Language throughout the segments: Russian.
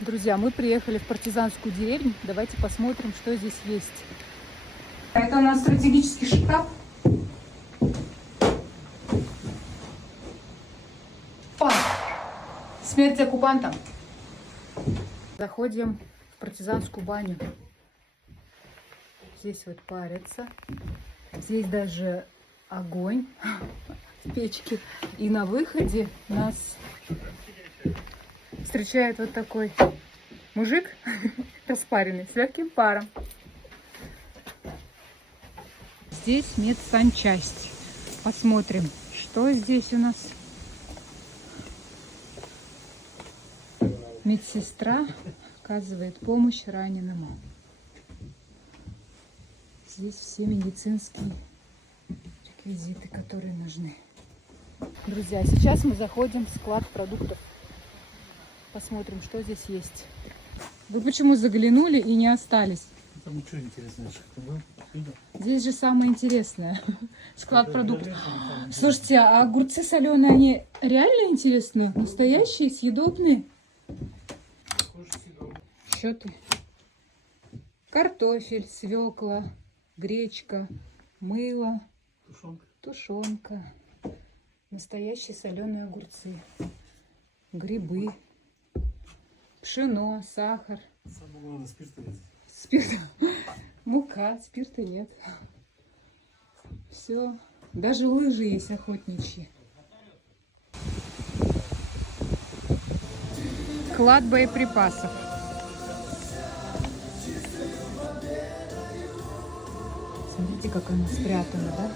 Друзья, мы приехали в партизанскую деревню. Давайте посмотрим, что здесь есть. Это у нас стратегический штаб. Смерть оккупантам. Заходим в партизанскую баню. Здесь вот парятся. Здесь даже огонь в печке. И на выходе нас встречает вот такой мужик распаренный с легким паром. Здесь медсанчасть. Посмотрим, что здесь у нас. Медсестра оказывает помощь раненому. Здесь все медицинские реквизиты, которые нужны. Друзья, сейчас мы заходим в склад продуктов. Посмотрим, что здесь есть. Вы почему заглянули и не остались? Там ничего интересного. Здесь же самое интересное. Склад продуктов. Слушайте, а огурцы соленые, они реально интересные? Настоящие, съедобные? Счеты. Картофель, свекла, гречка, мыло, тушенка. Настоящие соленые огурцы. Грибы. Пшено, сахар. Самое главное, спирта нет. Спирт. Мука, спирта нет. Все. Даже лыжи есть охотничьи. Склад боеприпасов. Смотрите, как она спрятана, да?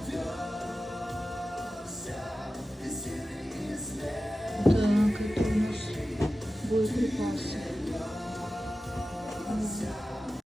Так, это у нас боеприпасы.